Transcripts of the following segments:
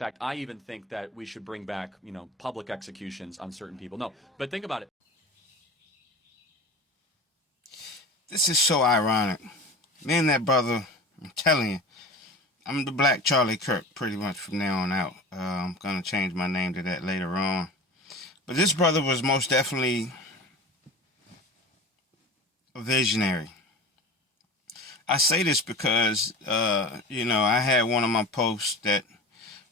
fact, I even think that we should bring back, public executions on certain people. No, but think about it. This is so ironic. Me and that brother, I'm telling you, I'm the Black Charlie Kirk pretty much from now on out. I'm going to change my name to that later on. But this brother was most definitely a visionary. I say this because, I had one of my posts that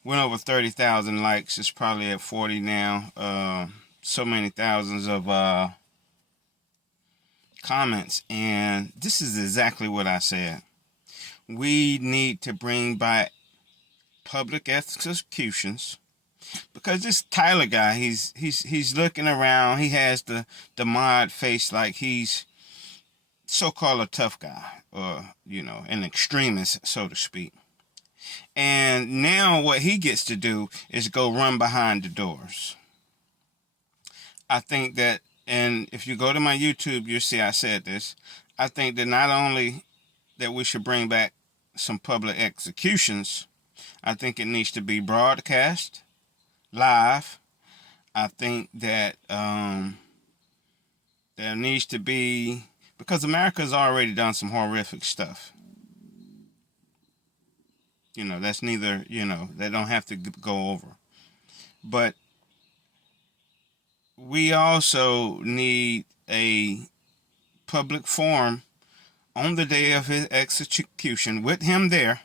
went over 30,000 likes. It's probably at 40 now. So many thousands of comments. And this is exactly what I said. We need to bring back public executions. Because this Tyler guy, he's looking around. He has the mod face like he's so-called a tough guy, or an extremist, so to speak. And now what he gets to do is go run behind the doors. I think that, and if you go to my YouTube, you'll see I said this. I think that not only that we should bring back some public executions, I think it needs to be broadcast live. I think that there needs to be, because America's already done some horrific stuff. That's neither, they don't have to go over. But we also need a public forum on the day of his execution with him there.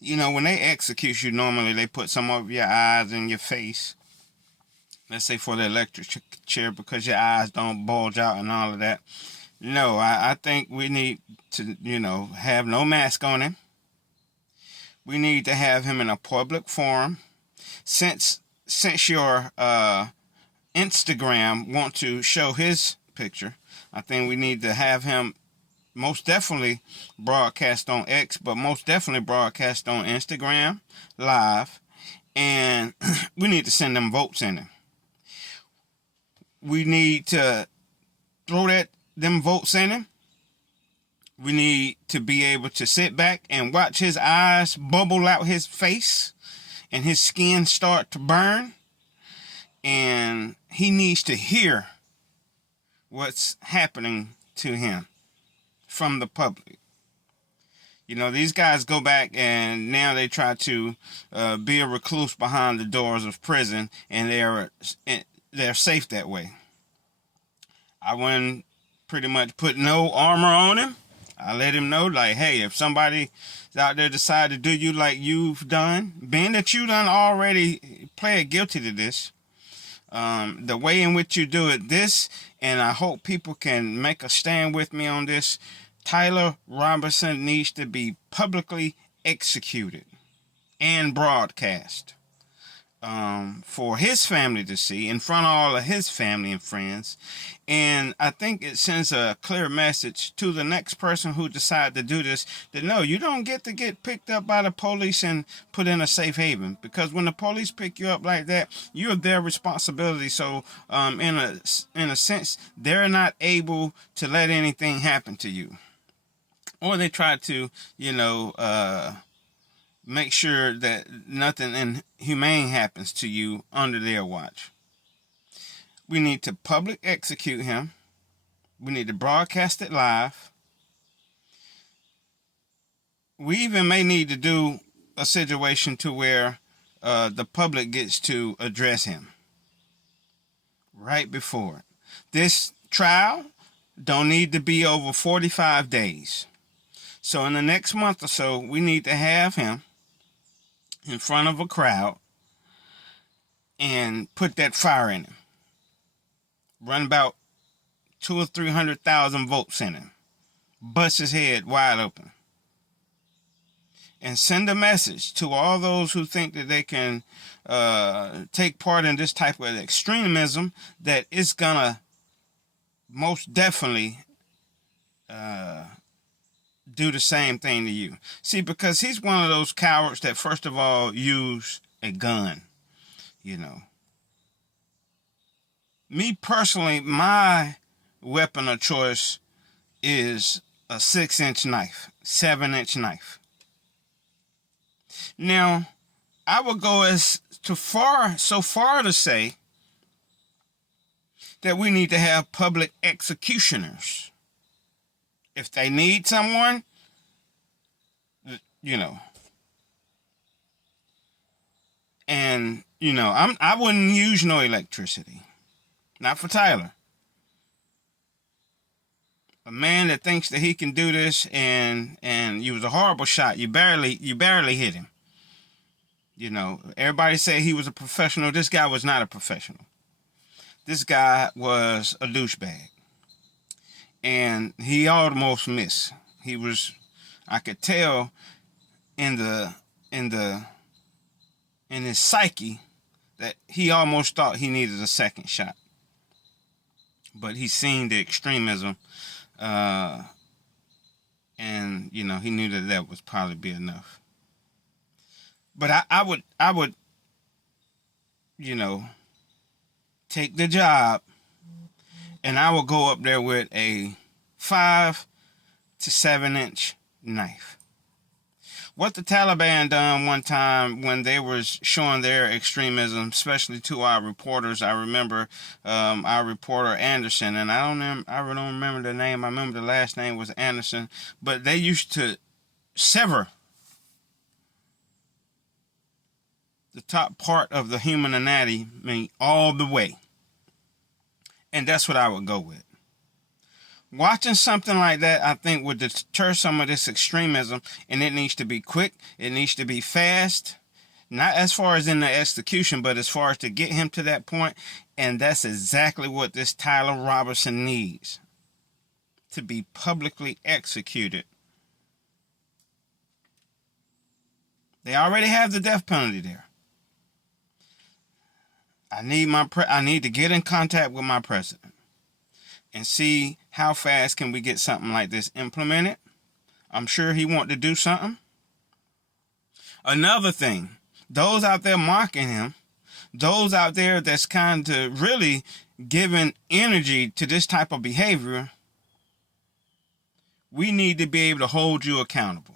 When they execute you, normally they put some of your eyes in your face. Let's say for the electric chair, because your eyes don't bulge out and all of that. No, I think we need to, have no mask on him. We need to have him in a public forum. Since your Instagram want to show his picture, I think we need to have him most definitely broadcast on X, but most definitely broadcast on Instagram live. And we need to send them votes in him. We need to throw them votes in him. We need to be able to sit back and watch his eyes bubble out his face and his skin start to burn. And he needs to hear what's happening to him from the public. These guys go back and now they try to be a recluse behind the doors of prison, and they're safe that way. I wouldn't pretty much put no armor on him. I let him know, like, hey, if somebody out there decide to do you like you've done, being that you done already pled guilty to this, the way in which you do it, and I hope people can make a stand with me on this, Tyler Robinson needs to be publicly executed and broadcast for his family to see in front of all of his family and friends. And I think it sends a clear message to the next person who decide to do this, that no, you don't get to get picked up by the police and put in a safe haven, because when the police pick you up like that, you're their responsibility. So in a sense, they're not able to let anything happen to you, or they try to make sure that nothing inhumane happens to you under their watch. We need to public execute him. We need to broadcast it live. We even may need to do a situation to where the public gets to address him right before it. This trial don't need to be over 45 days. So in the next month or so, we need to have him in front of a crowd and put that fire in him. Run about 200,000 or 300,000 votes in him. Bust his head wide open. And send a message to all those who think that they can take part in this type of extremism, that it's gonna most definitely do the same thing to you. See, because he's one of those cowards that first of all use a gun. Me personally, my weapon of choice is a 6-inch knife, 7-inch knife. Now, I would go so far to say that we need to have public executioners. If they need someone, you know, and I wouldn't use no electricity, not for Tyler. A man that thinks that he can do this, and you was a horrible shot. You barely hit him. Everybody said he was a professional. This guy was not a professional. This guy was a douchebag, and he almost missed. I could tell in his psyche that he almost thought he needed a second shot, but he seen the extremism, and he knew that was probably be enough. But I would take the job, and I would go up there with a 5 to 7 inch knife. What the Taliban done one time when they was showing their extremism, especially to our reporters. I remember our reporter Anderson, and I don't remember the name. I remember the last name was Anderson, but they used to sever the top part of the human anatomy all the way. And that's what I would go with. Watching something like that, I think, would deter some of this extremism, and it needs to be quick. It needs to be fast. Not as far as in the execution, but as far as to get him to that point. And that's exactly what this Tyler Robertson needs. To be publicly executed. They already have the death penalty there. I need to get in contact with my president and see how fast can we get something like this implemented. I'm sure he wants to do something. Another thing, those out there mocking him, those out there that's kind of really giving energy to this type of behavior, we need to be able to hold you accountable.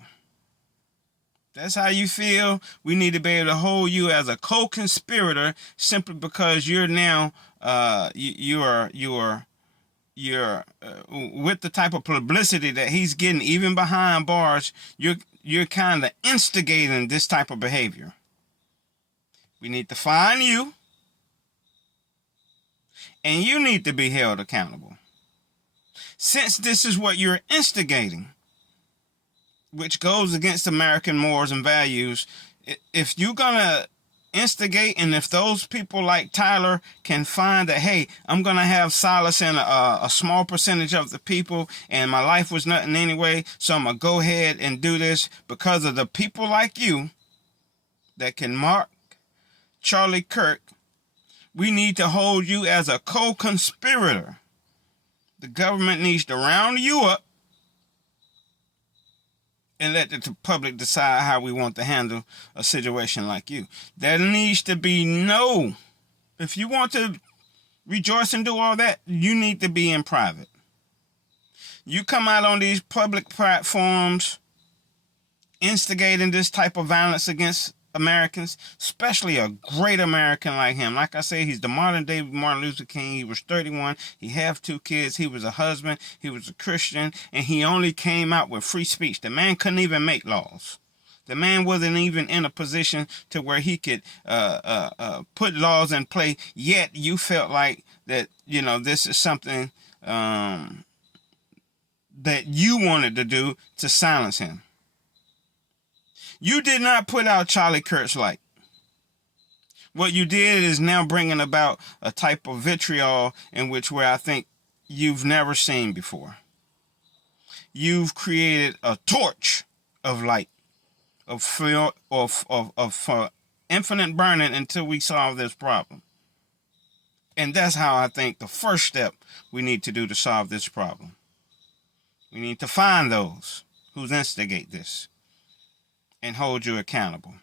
That's how you feel. We need to be able to hold you as a co-conspirator simply because you're now you're with the type of publicity that he's getting, even behind bars. You're kind of instigating this type of behavior. We need to find you, and you need to be held accountable. Since this is what you're instigating, which goes against American morals and values, if you're going to instigate, and if those people like Tyler can find that, hey, I'm going to have solace in a small percentage of the people, and my life was nothing anyway, so I'm going to go ahead and do this because of the people like you that can mark Charlie Kirk, we need to hold you as a co-conspirator. The government needs to round you up and let the public decide how we want to handle a situation like you. There needs to be if you want to rejoice and do all that, you need to be in private. You come out on these public platforms instigating this type of violence against Americans, especially a great American like him. Like I say, he's the modern day Martin Luther King. He was 31. He have 2 kids. He was a husband. He was a Christian. And he only came out with free speech. The man couldn't even make laws. The man wasn't even in a position to where he could put laws in play. Yet you felt like that, this is something that you wanted to do to silence him. You did not put out Charlie Kirk's light. What you did is now bringing about a type of vitriol where I think you've never seen before. You've created a torch of light, of infinite burning until we solve this problem. And that's how I think the first step we need to do to solve this problem. We need to find those who instigate this and hold you accountable.